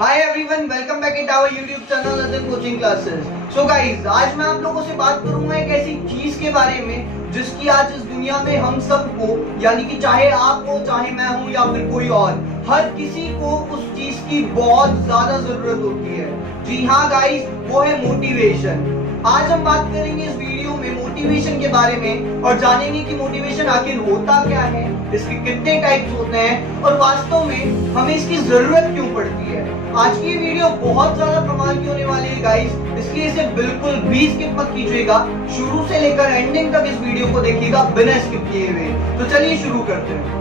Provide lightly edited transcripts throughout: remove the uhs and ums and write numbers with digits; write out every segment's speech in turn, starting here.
Hi everyone, welcome back in our YouTube channel other coaching classes. So guys, आज मैं आप लोगों से बात करूंगा एक ऐसी चीज के बारे में जिसकी आज इस दुनिया में हम सबको, यानी कि चाहे आप हो, चाहे मैं हूं या फिर कोई और, हर किसी को उस चीज की बहुत ज्यादा जरूरत होती है। जी हाँ गाइस, वो है मोटिवेशन। आज हम बात करेंगे इस वीडियो में मोटिवेशन के बारे में और जानेंगे कि मोटिवेशन आखिर होता क्या है, इसके कितने टाइप्स होते हैं और वास्तव में हमें इसकी जरूरत क्यों पड़ती है। आज की वीडियो बहुत ज्यादा कमाल की होने वाली है गाइस, इसलिए इसे बिल्कुल भी स्किप मत कीजिएगा। शुरू से लेकर एंडिंग तक इस वीडियो को देखिएगा बिना स्किप किए हुए। तो चलिए शुरू करते हैं।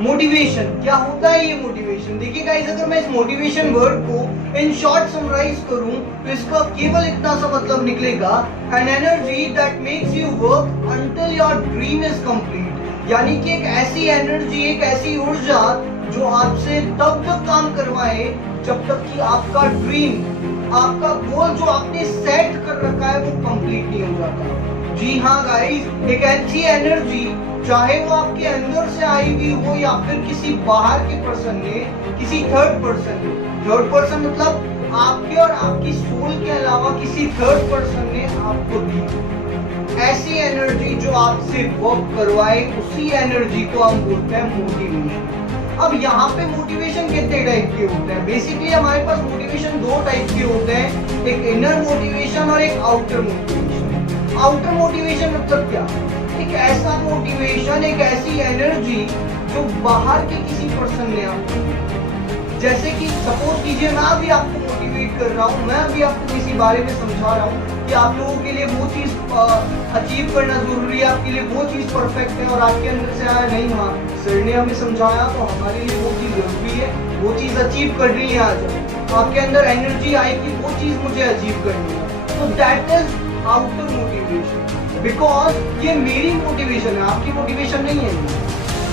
मोटिवेशन क्या होता है? ये मोटिवेशन देखिए गाइस, अगर मैं इस मोटिवेशन वर्ड को इन शॉर्ट समराइज करूं तो इसका केवल इतना सा मतलब निकलेगा, an energy that makes you work until your dream is complete. यानी कि एक ऐसी एनर्जी, एक ऐसी ऊर्जा जो आपसे तब तक काम करवाए जब तक कि आपका ड्रीम, आपका गोल जो आपने सेट कर रखा है वो कंप्लीट नहीं हो जाता। जी हाँ गाइस, एक ऐसी एनर्जी, चाहे वो आपके अंदर से आई हुई हो या फिर किसी बाहर के पर्सन ने, किसी थर्ड पर्सन ने, थर्ड पर्सन मतलब आपके और आपकी सोल के अलावा किसी थर्ड पर्सन ने आपको दी, ऐसी एनर्जी जो आपसे वर्क करवाए, उसी एनर्जी को हम बोलते हैं मोटिवेशन। अब यहाँ पे मोटिवेशन कितने टाइप के होते हैं? बेसिकली हमारे पास मोटिवेशन दो टाइप के होते हैं, एक इनर मोटिवेशन और एक आउटर मोटिवेशन। आउटर मोटिवेशन मतलब क्या? एक ऐसा मोटिवेशन, एक ऐसी एनर्जी जो बाहर के किसी पर्सन ने आपको, जैसे कि सपोज कीजिए मैं अभी आपको मोटिवेट कर रहा हूँ, मैं अभी आपको किसी बारे में समझा रहा हूँ कि आप लोगों के लिए वो चीज अचीव करना जरूरी है, आपके लिए वो चीज परफेक्ट है और आपके अंदर से आया नहीं, हाँ सर ने हमें समझाया तो हमारे लिए वो चीज जरूरी है, वो चीज अचीव करनी है। आज आपके अंदर एनर्जी आई कि वो चीज मुझे अचीव करनी है, तो that is outer motivation. Because ये मेरी मोटिवेशन है, आपकी मोटिवेशन नहीं है,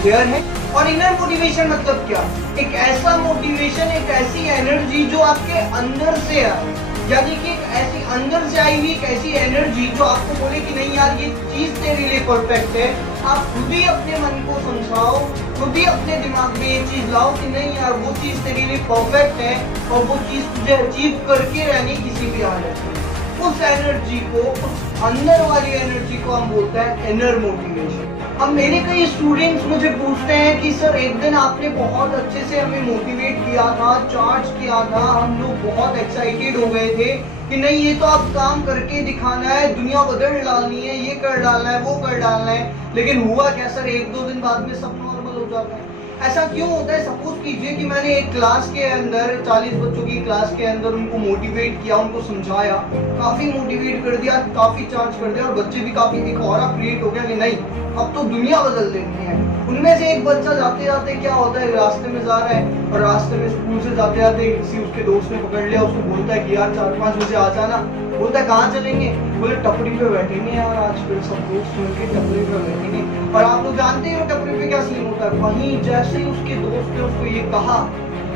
क्लियर है। और इनर मोटिवेशन मतलब क्या? एक ऐसा मोटिवेशन, एक ऐसी एनर्जी जो आपके अंदर से आए, यानी कि एक ऐसी अंदर से आई हुई एक ऐसी एनर्जी जो आपको बोले कि नहीं यार ये चीज तेरे लिए परफेक्ट है। आप खुद ही अपने मन को समझाओ, खुद ही अपने दिमाग में ये चीज लाओ कि नहीं यार वो चीज तेरे लिए परफेक्ट है और वो चीज तुझे अचीव करके रहनी किसी भी हालत में। उस एनर्जी को, उस अंदर वाली एनर्जी को हम बोलते हैं इनर मोटिवेशन। अब मेरे कई स्टूडेंट्स मुझे पूछते हैं कि सर एक दिन आपने बहुत अच्छे से हमें मोटिवेट किया था, चार्ज किया था, हम लोग बहुत एक्साइटेड हो गए थे कि नहीं ये तो आप काम करके दिखाना है, दुनिया बदल डालनी है, ये कर डालना है, वो कर डालना है, लेकिन हुआ क्या सर? एक दो दिन बाद में सब नॉर्मल हो जाता है। ऐसा क्यों होता है? सपोज कीजिए कि मैंने एक क्लास के अंदर 40 बच्चों की क्लास के अंदर उनको मोटिवेट किया, उनको समझाया, काफी मोटिवेट कर दिया, काफी चार्ज कर दिया और बच्चे भी काफी, एक ऑरा क्रिएट हो गया कि नहीं अब तो दुनिया बदल देनी है। उनमें से एक बच्चा जाते जाते क्या होता है, रास्ते में जा रहा है और रास्ते में स्कूल से जाते जाते किसी उसके दोस्त ने पकड़ लिया, उसको बोलता है कि यार 4-5 बजे आ जाना। बोलता है कहाँ चलेंगे? बोले टपरी पे बैठेंगे यार, आज फिर सब दोस्त मिलके टपरी पे बैठेंगे। और आप लोग जानते हो टपरी पे क्या सीन होता है, वहीं जैसे ही उसके दोस्त ने उसको ये कहा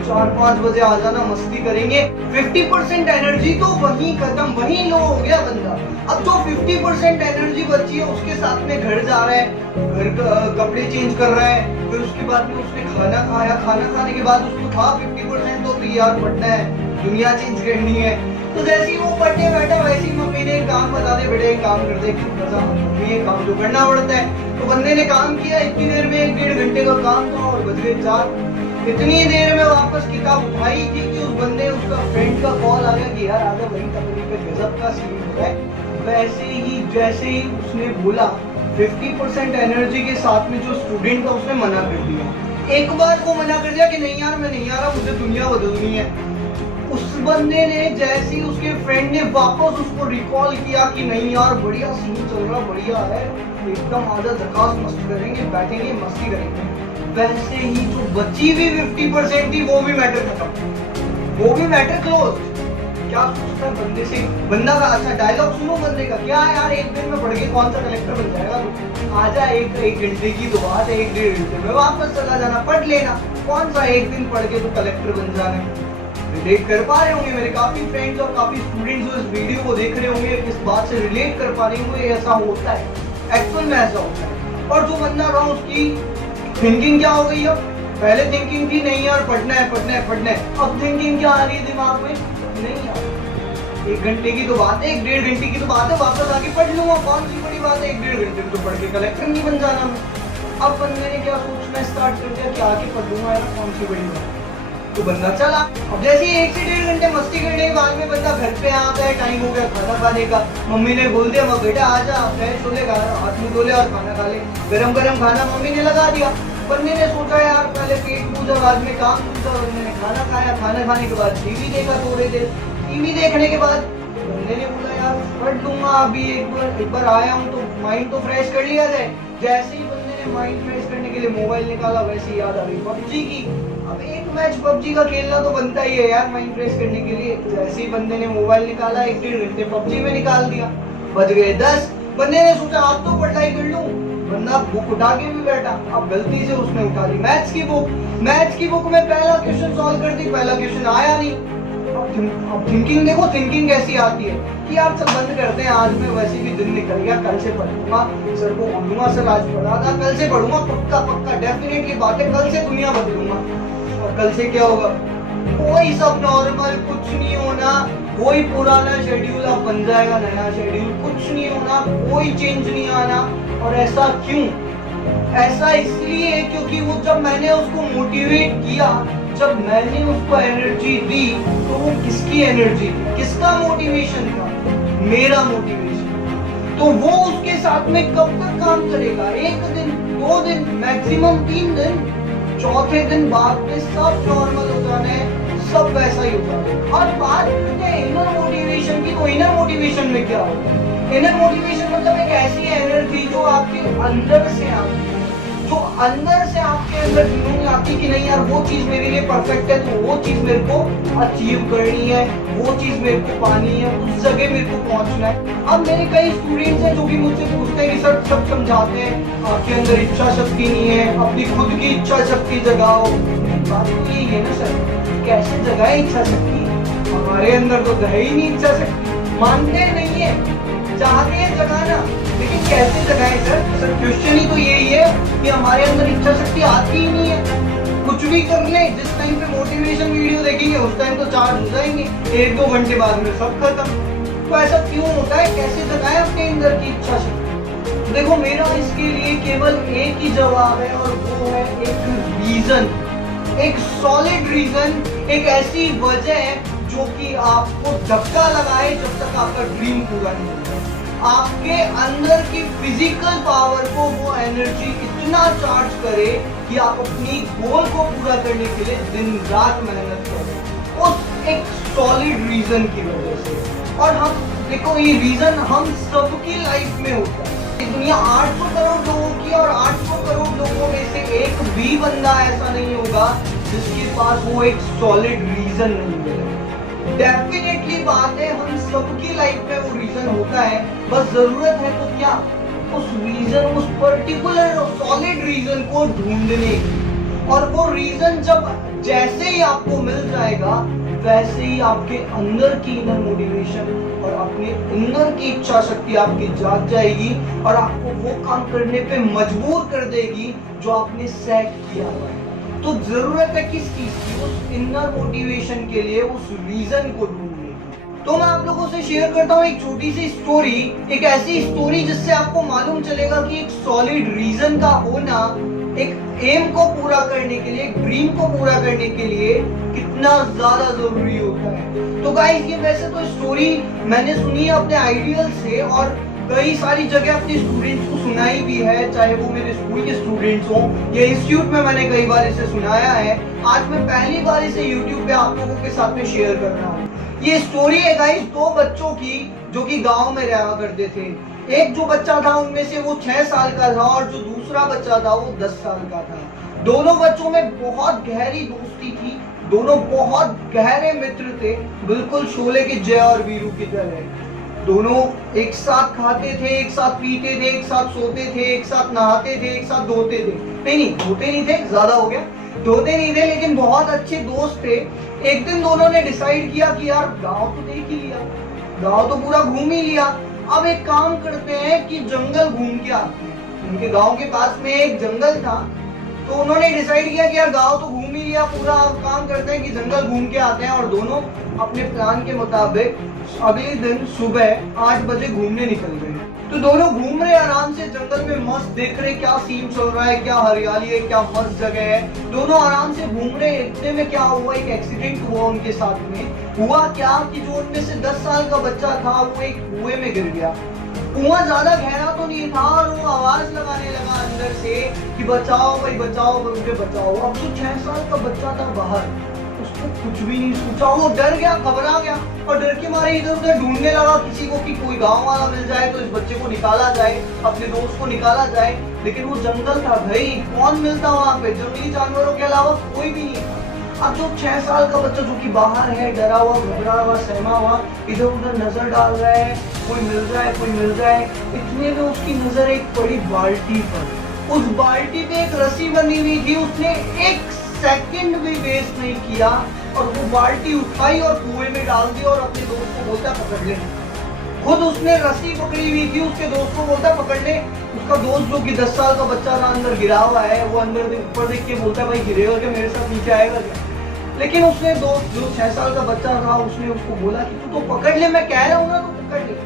4-5 बजे आ जाना, मस्ती करेंगे, 50% एनर्जी तो वहीं खत्म, वहीं लो हो गया बंदा। अब जो 50% एनर्जी बची है उसके साथ में घर जा रहा है, घर कपड़े चेंज कर रहा है, फिर उसके बाद में उसने खाना खाया, खाना खाने के बाद उसको था 50% तो यार पढ़ना है, दुनिया चेंज करनी है। तो जैसे ही वो पढ़ने बैठा वैसे ही मम्मी ने काम बता दे, बेटे काम कर दे, ये काम तो करना पड़ता है। तो बंदे ने काम किया, इतनी देर में 1-1.5 घंटे का काम था और बज गए 4। इतनी देर में वापस किताब उठाई थी कि उस बंदे, उसका फ्रेंड का कॉल आ गया कि यार आजा वही टपरी पे गजब का सीन है। वैसे ही जैसे ही उसने बोला 50% एनर्जी के साथ में जो स्टूडेंट था उसने मना कर दिया। एक बार वो मना कर दिया कि नहीं यार मैं नहीं आ रहा, मुझे दुनिया बदलनी है। उस बंदे ने जैसे ही उसके फ्रेंड ने वापस उसको रिकॉल किया कि नहीं यार बढ़िया सीन चल रहा, बढ़िया है, एकदम आधा झकास मस्ती करेंगे, बैठेंगे मस्ती करेंगे, वैसे ही जो बची हुई 50% थी वो भी मैटर खत्म, वो भी मैटर क्लोज। क्या सोचता है बंदे से? बंदा का अच्छा डायलॉग सुनो बंदे का, क्या यार एक दिन में पढ़ के कौन सा कलेक्टर बन जाएगा तू? आजा, एक घंटे की तो बात है, 1-1.5 घंटे में वापस चला जाना, पढ़ लेना, कौन सा एक दिन पढ़ के तो कलेक्टर बन जाना। रिलेट कर पा रहे होंगे मेरे काफी फ्रेंड्स और काफी स्टूडेंट्स जो इस वीडियो को देख रहे होंगे, इस बात से रिलेट कर पा रहे होंगे, ऐसा होता है, एक्चुअल में ऐसा होता है। और जो बंदा था उसकी थिंकिंग क्या हो गई अब, पहले थिंकिंग थी नहीं यार पढ़ना है पढ़ना है पढ़ना है, अब थिंकिंग क्या आ रही है दिमाग में, नहीं यार 1 घंटे की तो बात है, 1-1.5 घंटे की तो बात है, वापस आके पढ़ लूंगा, कौन सी बड़ी बात है, 1-1.5 घंटे में तो पढ़ के कलेक्टर नहीं बन जाना। अब बंदे ने क्या सोचना स्टार्ट कर दिया कि आके पढ़ लूंगा यार, कौन सी बड़ी बात, तो बंदा चला। अब जैसे 1 से 1.5 घंटे मस्ती करने के बाद में बंदा घर पे आता है, टाइम हो गया खाना खाने का, मम्मी ने बोल दिया बेटा आ जा फ्रेश हो ले, हाथ मुंह धो ले और खाना खा ले, गरम गरम खाना मम्मी ने लगा दिया। बंदे ने सोचा यार पहले पेट पूजा बाद में काम पूजा, बंदे ने खाना खाया, खाना खाने के बाद टीवी देखा थोड़ी देर, टीवी देखने के बाद बंदे ने बोला यार पढ़ लूंगा अभी, एक बार आया हूँ तो माइंड तो फ्रेश कर लिया जाए। जैसे ही बंदे ने माइंड फ्रेश करने के लिए मोबाइल निकाला, वैसे ही याद आ गई पबजी की। अब एक मैच पबजी का खेलना तो बनता ही है यार माइंड फ्रेश करने के लिए। जैसे ही बंदे ने मोबाइल निकाला, 1-1.5 घंटे पबजी में निकाल दिया, बज गए 10। बंदे ने सोचा अब तो पढ़ाई कर लूं, बंदा बुक उठा के भी बैठा, अब गलती से उसने उठा ली मैथ्स की बुक। मैथ्स की बुक में पहला क्वेश्चन सॉल्व कर दी, पहला क्वेश्चन आया नहीं। अब थिंकिंग देखो, थिंकिंग कैसी आती है कि आप सब बंद करते हैं, आज में वैसे भी दिन निकल गया, कल से पढ़ूंगा, सर को बोलूंगा सर आज पढ़ा था, कल से पढ़ूंगा, पक्का पक्का डेफिनेटली बात है, कल से दुनिया बदलूंगा। और कल से क्या होगा, कोई सब नॉर्मल, कुछ नहीं होना, कोई पुराना शेड्यूल अब बन जाएगा, नया शेड्यूल, कुछ नहीं होना, कोई चेंज नहीं आना। और ऐसा क्यों, ऐसा इसलिए क्योंकि वो जब मैंने उसको मोटिवेट किया, जब मैंने उसको एनर्जी दी, तो वो किसकी एनर्जी थी, किसका मोटिवेशन था, मेरा मोटिवेशन। तो वो उसके साथ में कब तक काम करेगा, 1 दिन 2 दिन मैक्सिमम 3 दिन, चौथे दिन बाद में सब नॉर्मल हो जाना है, सब वैसा ही होता है। और बात करते हैं इनर मोटिवेशन की, तो इनर मोटिवेशन में क्या होता है, इनर मोटिवेशन मतलब एक ऐसी एनर्जी जो आपके अंदर से आती है, जो अंदर से आपके अंदर जुनून आती कि नहीं यार वो चीज मेरे लिए परफेक्ट है, तो वो चीज मेरे को अचीव करनी है, वो चीज मेरे को पानी है, उस जगह मेरे को पहुंचना है। अब मेरे कई स्टूडेंट्स हैं जो कि मुझसे पूछते हैं कि सर सब समझाते हैं आपके अंदर इच्छा शक्ति नहीं है, अपनी खुद की इच्छा शक्ति जगाओ। बात तो यही है ना सर, कैसे जगाए इच्छा शक्ति, हमारे अंदर तो है ही नहीं इच्छा शक्ति, मानते नहीं है, चाहते हैं जगाना, लेकिन कैसे जगाएं सर क्वेश्चन ही तो यही है कि हमारे अंदर इच्छा शक्ति आती ही नहीं है। कुछ भी कर ले, जिस टाइम पे मोटिवेशन वीडियो देखेंगे उस टाइम तो चार्ज हो जाएंगे, 1-2 घंटे बाद में सब खत्म। तो ऐसा क्यों होता है, कैसे जगाएं अपने अंदर की इच्छा शक्ति। देखो मेरा इसके लिए केवल एक ही जवाब है, और वो है एक रीजन, एक सॉलिड रीजन, एक ऐसी वजह जो कि आपको धक्का लगाए जब तक आपका ड्रीम पूरा नहीं होता। आपके अंदर की फिजिकल पावर को वो एनर्जी इतना चार्ज करे कि आप अपनी गोल को पूरा करने के लिए दिन रात मेहनत करें, उस एक सॉलिड रीजन की वजह से। और हम देखो ये रीजन हम सबकी लाइफ में होता है। दुनिया 800 करोड़ लोगों की, और 800 करोड़ लोगों में से एक भी बंदा ऐसा नहीं होगा जिसके पास वो एक सॉलिड रीजन नहीं है। डेफिनेटली बात है, हम सबकी लाइफ में वो रीजन होता है, बस जरूरत है तो क्या, उस रीजन, उस पर्टिकुलर सॉलिड रीजन को ढूंढने की। और वो रीजन जब जैसे ही आपको मिल जाएगा, वैसे ही आपके अंदर की इनर मोटिवेशन और अपने अंदर की इच्छा शक्ति आपकी जाग जाएगी, और आपको वो काम करने पे मजबूर कर देगी जो आपने सेट किया हुआ है। तो जरूरत है किस चीज की, उस इनर मोटिवेशन के लिए उस रीजन को ढूंढने की। तो मैं आप लोगों से शेयर करता हूँ एक छोटी सी स्टोरी, एक ऐसी स्टोरी जिससे आपको मालूम चलेगा कि एक सॉलिड रीजन का होना एक एम को पूरा करने के लिए, एक ड्रीम को पूरा करने के लिए कितना ज्यादा जरूरी होता है। तो गाइस ये वैसे तो स्टोरी मैंने सुनी है अपने आइडियल से, और कई सारी जगह अपने स्टूडेंट्स को सुनाई भी है, चाहे वो मेरे स्कूल के स्टूडेंट्स हों या इंस्टीट्यूट में मैंने कई बार इसे सुनाया है। आज मैं पहली बार इसे यूट्यूब पे आप लोगों के साथ में शेयर कर रहा हूँ। ये स्टोरी है गाइस 2 बच्चों की जो कि गांव में रहा करते थे। एक जो बच्चा था उनमें से वो 6 साल का था, और जो दूसरा बच्चा था वो 10 साल का था। दोनों बच्चों में बहुत गहरी दोस्ती थी, दोनों बहुत गहरे मित्र थे, बिल्कुल शोले के जय और वीरू की तरह। दोनों एक साथ खाते थे, एक साथ पीते थे, एक साथ सोते थे, एक साथ नहाते थे, एक साथ धोते थे। नहीं धोते नहीं थे, ज्यादा हो गया, धोते नहीं थे, लेकिन बहुत अच्छे दोस्त थे। एक दिन दोनों ने डिसाइड किया कि यार गांव तो देख ही लिया, गांव तो पूरा घूम ही लिया, अब एक काम करते हैं कि जंगल घूम के आते हैं। उनके गांव के पास में एक जंगल था, तो उन्होंने डिसाइड किया कि यार गांव तो घूम ही लिया, पूरा काम करते हैं कि जंगल घूम के आते हैं। और दोनों अपने प्लान के मुताबिक अगले दिन सुबह 8 बजे घूमने निकल गए। तो दोनों घूम रहे आराम से जंगल में, मस्त देख रहे क्या सीन चल रहा है, क्या हरियाली है, क्या मस्त जगह है। दोनों आराम से घूम रहे। इतने में क्या हुआ, एक एक्सीडेंट हुआ उनके साथ में। हुआ क्या कि जो उनमें से 10 साल का बच्चा था वो एक कुएं में गिर गया। कुआं ज्यादा गहरा तो नहीं था और वो आवाज लगाने लगा अंदर से कि बचाओ भाई बचाओ, मुझे बचाओ। अब जो 6 साल का बच्चा था बाहर, उसको कुछ भी नहीं सोचा, वो डर गया, घबरा गया और डर के मारे इधर उधर ढूंढने लगा किसी को कि कोई गांव वाला मिल जाए तो इस बच्चे को निकाला जाए, अपने दोस्त को निकाला जाए। लेकिन वो जंगल था भाई, कौन मिलता वहां पे, जंगली जानवरों के अलावा कोई भी नहीं था। अब जो 6 साल का बच्चा जो कि बाहर है, डरा हुआ, घबरा हुआ, सहमा हुआ, इधर उधर नजर डाल रहा है, कोई मिल जाए कोई मिल जाए। इतने में उसकी नजर एक बड़ी बाल्टी पर, उस बाल्टी पे एक रस्सी बनी हुई थी। उसने 1 सेकंड भी वेस्ट नहीं किया और वो बाल्टी उठाई और कुएं में डाल दी और अपने दोस्त को बोलता पकड़ ले। खुद उसने रस्सी पकड़ी हुई थी, उसके दोस्त को बोलता पकड़ ले। उसका दोस्त जो कि 10 साल का बच्चा था अंदर गिरा हुआ है, वो अंदर ऊपर देख के बोलता है भाई गिरेगा क्या, मेरे साथ नीचे आएगा क्या। लेकिन उसने दोस्त जो 6 साल का बच्चा था उसने उसको बोला कि तू तो पकड़ ले, मैं कह रहा हूँ ना तो पकड़ ले।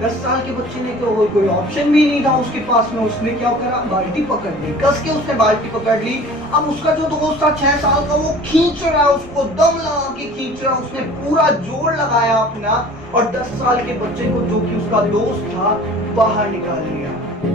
10 साल के बच्चे ने तो कोई ऑप्शन भी नहीं था उसके पास में, उसने क्या करा, बाल्टी पकड़ ली, कस के उसने बाल्टी पकड़ ली। अब उसका जो दोस्त था 6 साल का, वो खींच रहा, उसको दम लगा के खींच रहा, उसने पूरा जोर लगाया अपना और 10 साल के बच्चे को जो कि उसका दोस्त था बाहर निकाल लिया।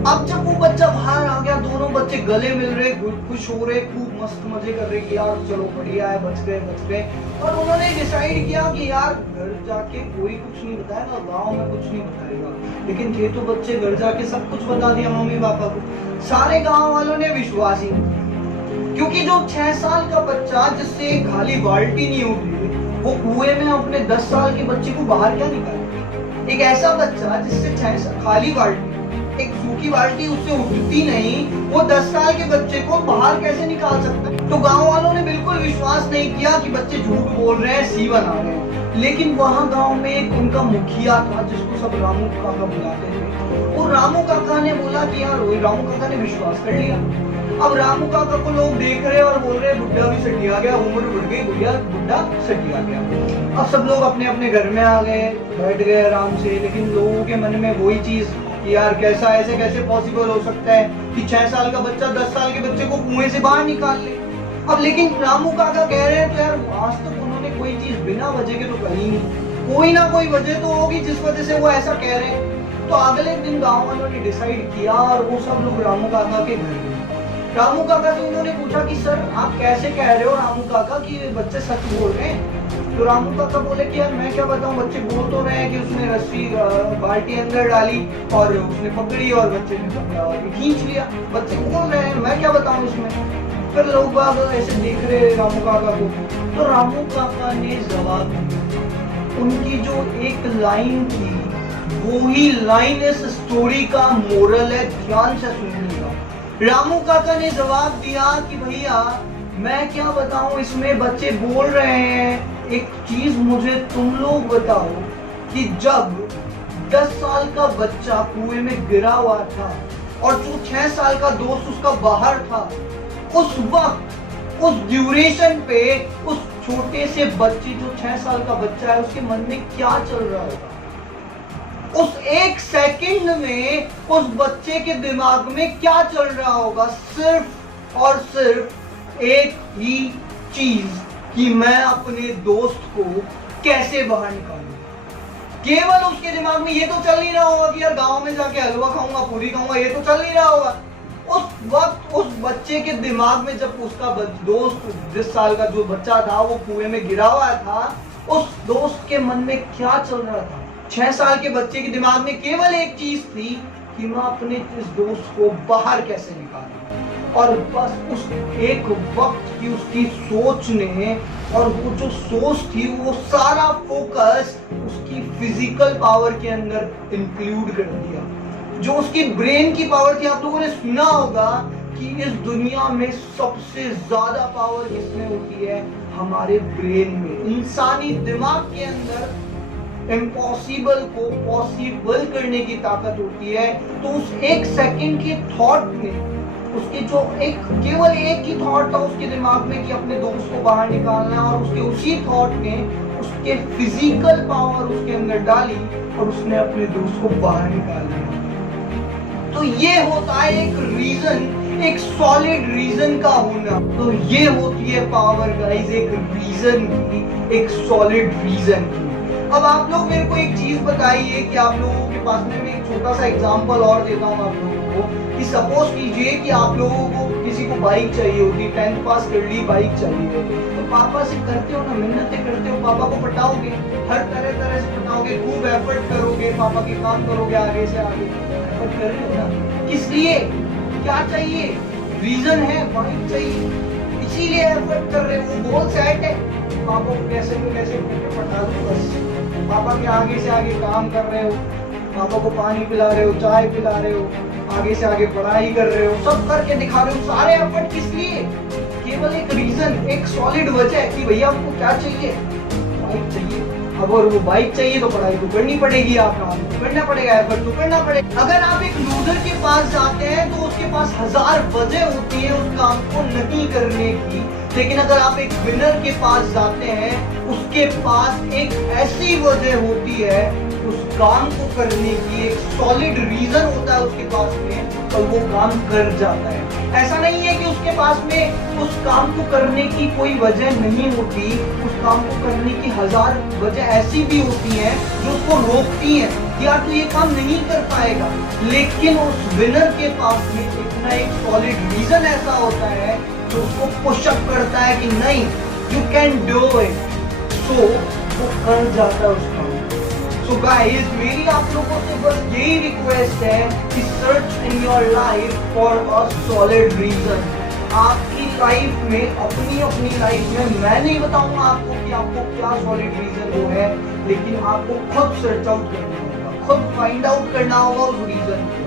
अब जब वो बच्चा बाहर आ गया, दोनों बच्चे गले मिल रहे, खुश हो रहे, खूब मस्त मजे कर रहे कि यार चलो बढ़िया है, बच गए। और उन्होंने डिसाइड किया कि यार घर जाके कोई कुछ नहीं बताएगा, गांव में कुछ नहीं बताएगा। लेकिन ये तो बच्चे घर जाके सब कुछ बता दिया मम्मी पापा को। सारे गांव वालों ने विश्वास ही नहीं, क्योंकि जो 6 साल का बच्चा जिससे खाली बाल्टी नहीं उठी, वो कुएं में अपने 10 साल के बच्चे को बाहर क्या निकाले। एक ऐसा बच्चा जिससे 6 साल खाली बाल्टी, एक सूखी बाल्टी उससे उठती नहीं, वो 10 साल के बच्चे को बाहर कैसे निकाल सकता है। तो गांव वालों ने बिल्कुल विश्वास नहीं किया कि बच्चे झूठ बोल रहे हैं, सी बना रहे हैं। लेकिन वहां गांव में एक उनका मुखिया था जिसको सब रामू काका बुलाते थे। वो रामू काका ने बोला कि यार, वही रामू काका ने विश्वास कर लिया। अब रामू काका को लोग देख रहे और बोल रहे बुढ़ा भी सटिया गया, उम्र बढ़ गई, बुढ़ा सटिया गया। अब सब लोग अपने अपने घर में आ गए, बैठ गए आराम से। लेकिन लोगों के मन में वही चीज कि यार कैसा, ऐसे कैसे पॉसिबल हो सकता है कि 6 साल का बच्चा 10 साल के बच्चे को कुएं से बाहर निकाल ले। अब लेकिन रामू काका कह रहे हैं तो यार आज तक उन्होंने कोई चीज बिना वजह के तो कही नहीं, कोई ना कोई वजह तो होगी जिस वजह से वो ऐसा कह रहे हैं। तो अगले दिन गांव वालों ने डिसाइड किया और वो सब लोग रामू काका के घर गए। रामू काका से उन्होंने पूछा कि सर आप कैसे कह रहे हो रामू काका कि बच्चे सच बोल रहे हैं। तो रामू काका बोले कि यार मैं क्या बताऊं, बच्चे बोल तो रहे हैं कि उसने रस्सी बाल्टी अंदर डाली और उसने पकड़ी और बच्चे ने खींच लिया, बच्चे बोल रहे हैं, मैं क्या बताऊं इसमें। फिर लोग बाग ऐसे देख रहे रामू काका को। तो रामू काका ने जवाब दिया। उनकी जो एक लाइन थी वो ही लाइन इस स्टोरी का मोरल है, ध्यान से सुनिएगा। रामू काका ने जवाब दिया कि भैया मैं क्या बताऊं, इसमें बच्चे बोल रहे हैं। एक चीज मुझे तुम लोग बताओ कि जब 10 साल का बच्चा कुएं में गिरा हुआ था और जो 6 साल का दोस्त उसका बाहर था, उस वक्त, उस ड्यूरेशन पे उस छोटे से बच्चे जो 6 साल का बच्चा है उसके मन में क्या चल रहा होगा। उस 1 सेकंड में उस बच्चे के दिमाग में क्या चल रहा होगा, सिर्फ और सिर्फ एक ही चीज कि मैं अपने दोस्त को कैसे बाहर निकालूं। केवल उसके दिमाग में ये तो चल नहीं रहा होगा कि यार गांव में जाके हलवा खाऊंगा, पूरी खाऊंगा, ये तो चल नहीं रहा होगा। उस वक्त उस बच्चे के दिमाग में जब उसका दोस्त 10 साल का जो बच्चा था वो कुएं में गिरा हुआ था, उस दोस्त के मन में क्या चल रहा था। 6 साल के बच्चे के दिमाग में केवल एक चीज थी कि मैं अपने इस दोस्त को बाहर कैसे निकालूं। और बस उस एक वक्त की उसकी सोच ने, और वो जो सोच थी वो सारा फोकस उसकी फिजिकल पावर के अंदर इंक्लूड कर दिया। जो उसकी ब्रेन की पावर थी, आप लोगों ने सुना होगा कि इस दुनिया में सबसे ज्यादा पावर किसमें होती है, हमारे ब्रेन में। इंसानी दिमाग के अंदर इम्पॉसिबल को पॉसिबल करने की ताकत होती है, तो उस एक सेकंड के थॉट में उसके जो केवल एक ही थॉट था उसके दिमाग में कि अपने दोस्त को बाहर निकालना है, और उसके उसी थॉट ने उसके फिजिकल पावर उसके अंदर डाली और उसने अपने दोस्त को बाहर निकाल लिया। तो ये होता है एक रीजन, एक सॉलिड रीजन का होना। तो ये होती है पावर गाइस, एक रीजन की, एक सॉलिड रीजन की। अब आप लोग मेरे को एक चीज बताइए कि आप लोगों के पास में, मैं एक छोटा सा एग्जांपल और देता हूँ आप लोगों को, कि सपोज कीजिए कि आप लोगों को किसी को बाइक चाहिए होती, 10th पास कर ली, बाइक चाहिए, तो पापा से करते हो ना, मेहनतें करते हो, पापा को पटाओगे, हर तरह तरह से पटाओगे, खूब एफर्ट करोगे, पापा के काम करोगे, आगे से आगे एफर्ट कर रहे हो ना। किस लिए, क्या चाहिए, रीजन है, बाइक चाहिए, इसीलिए एफर्ट कर रहे हो। वो बहुत सेट है, पापा को कैसे तो कैसे पटा दो बस। पापा के आगे से आगे काम कर रहे हो, पापा को पानी पिला रहे हो, चाय पिला रहे हो, आगे से आगे पढ़ाई कर रहे हो, सब करके दिखा रहे हो, सारे एफर्ट किस लिए, केवल एक रीजन, एक सॉलिड वजह कि भैया आपको क्या चाहिए, बाइक चाहिए। अब और वो बाइक चाहिए तो पढ़ाई तो करनी पड़ेगी, आप काम तो करना पड़ेगा, एफर्ट तो करना पड़ेगा। अगर आप एक लूजर के पास जाते हैं तो उसके पास 1000 वजह होती है उस काम को नहीं करने की, लेकिन अगर आप एक विनर के पास जाते हैं उसके पास एक ऐसी वजह होती है उस काम को करने की, एक सॉलिड रीजन होता है उसके पास में, और वो काम कर जाता है। ऐसा नहीं है कि उसके पास में उस काम को करने की कोई वजह नहीं होती, उस काम को करने की 1000 वजह ऐसी भी होती हैं जो उसको रोकती हैं कि यार तू ये काम नहीं कर पाएगा, लेकिन उस विनर के पास में इतना एक सॉलिड रीजन ऐसा होता है जो उसको पुशअप करता है कि नहीं, यू कैन डू इट, सो वो कर जाता है उस काम। So guys, मेरी आप लोगों से बस यही रिक्वेस्ट है कि search in your life for a solid reason. आपकी लाइफ में, अपनी अपनी लाइफ में, मैं नहीं बताऊंगा आपको कि आपको क्या सॉलिड रीजन वो है, लेकिन आपको खुद सर्च आउट करना होगा, खुद फाइंड आउट करना होगा उस रीजन को।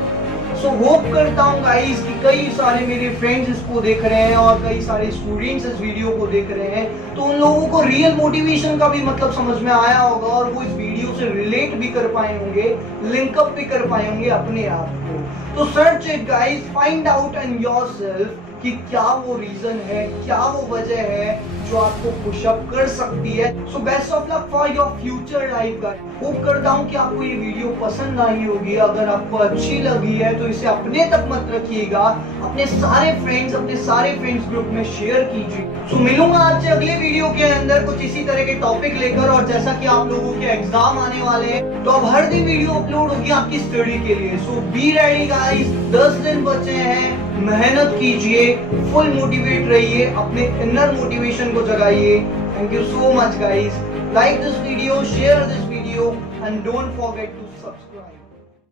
सो होप करता हूँ गाइस कि कई सारे मेरे फ्रेंड्स इसको देख रहे हैं और कई सारे स्टूडेंट्स इस वीडियो को देख रहे हैं, तो उन लोगों को रियल मोटिवेशन का भी मतलब समझ में आया होगा और वो इस वीडियो से रिलेट भी कर पाए होंगे, लिंकअप भी कर पाए होंगे अपने आप को। तो search it guys, find out in yourself कि क्या वो रीजन है, क्या वो वजह है जो आपको पुशअप कर सकती है। So best of luck for your future life guys. Hope करता हूँ कि आपको ये वीडियो पसंद आई होगी। अगर आपको अच्छी लगी है तो इसे अपने तक मत रखिएगा, अपने सारे फ्रेंड्स ग्रुप में शेयर कीजिए। सो मिलूंगा आपसे अगले वीडियो के अंदर कुछ इसी तरह के टॉपिक लेकर, और जैसा कि आप लोगों के एग्जाम आने वाले हैं तो अब हर दिन वीडियो अपलोड होगी आपकी स्टडी के लिए। सो बी रेडी गाइस, 10 दिन बचे हैं, मेहनत कीजिए, फुल मोटिवेट रहिए, अपने इनर मोटिवेशन को जगाइए। Thank you so much guys, like this video, share this video, and don't forget to subscribe.